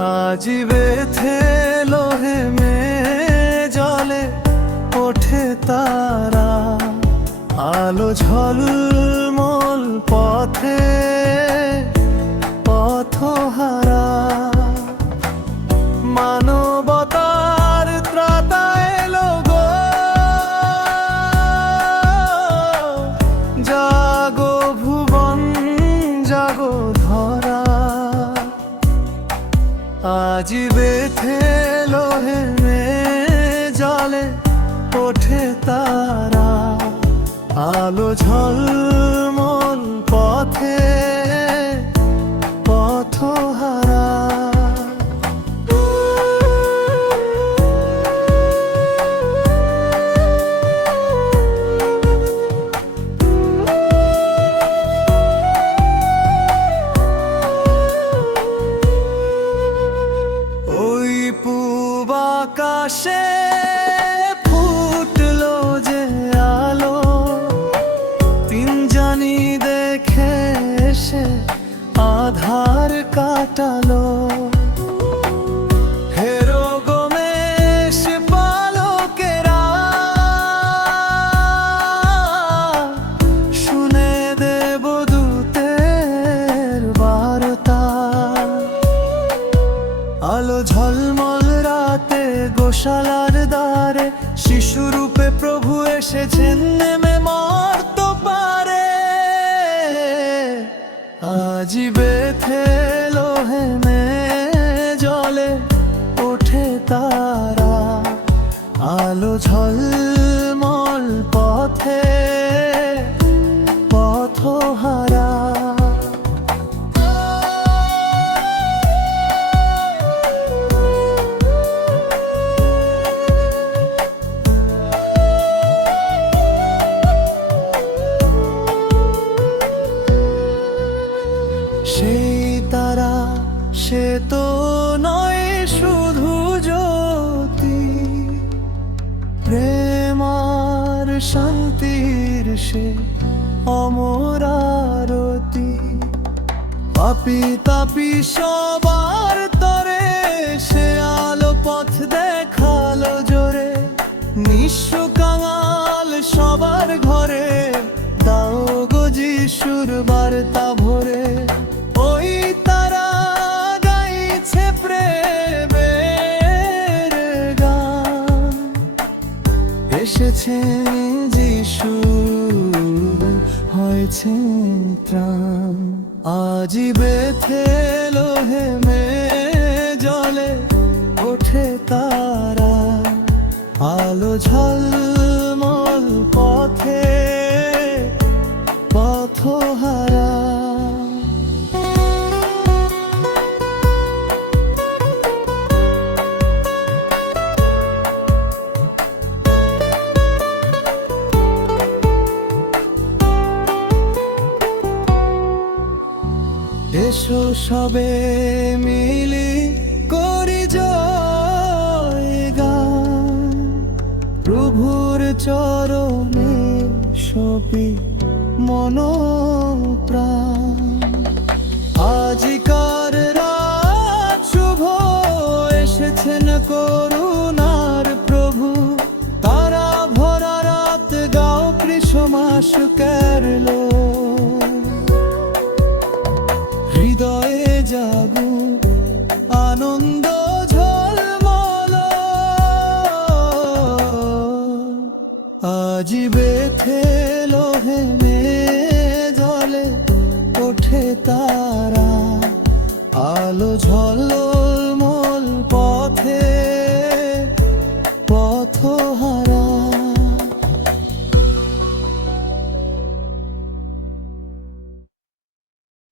আজি বেথে লোহে মে জলে ওঠে তারা, আলো ঝলমল পথে পথহারা। মানবতার ত্রাতা এলো গো, জাগো ভুবন জাগো ধরা। আজি বেথে লোহে মে জলে ওঠে তারা, আলো ঝলমল পথে পথহারা। ওই পূব আকাশে ফুটলো যে আলো, তিনজানি দেখে সে আধার কাটালো। হেরো গোমেশ পালকেরা শুনে দেবদূতের বার্তা। আলো ঝলমল রাতে গোশালার দ্বারে, শিশুরূপে প্রভু এসেছেন নেমে মর্ত পারে। আজি বেথে লোহে মে জলে ওঠে তারা, আলো ঝলমল পথে পথহারা। সেই তারা সে তো নয় শুধু জ্যোতি, প্রেমার শান্তির সে অমর আরতি। পাপী তাপী সবার তরে সে আলো পথ দেখালো জোরে। নিঃস্ব কাঙাল সবার ঘরে দাও গো যিশুর বার্তা ভরে। ওই তারা গাইছে প্রেমের গান, এসেছেন যিশু হয়েছেন ত্রাণ। আজি বেথে লোহে মে জলে ওঠে তারা, আলো ঝলমল পথে পথহারা। এসো সবে মিলি করি জয়গান, প্রভুর চরণে সপি মন প্রাণ। আজিকার রাত শুভ, এসেছেন করুণার প্রভু। তারা ভরা রাত গাও ক্রিসমাস ক্যারলো, হৃদয়ে জাগু আনন্দ ঝলমল। আজি বেথে লোহে মে জলে ওঠে তারা, আলো ঝল